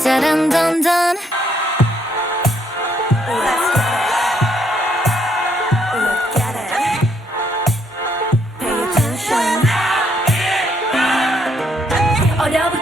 da dun dun dun. Let's get it. Look at it. Pay attention. Oh,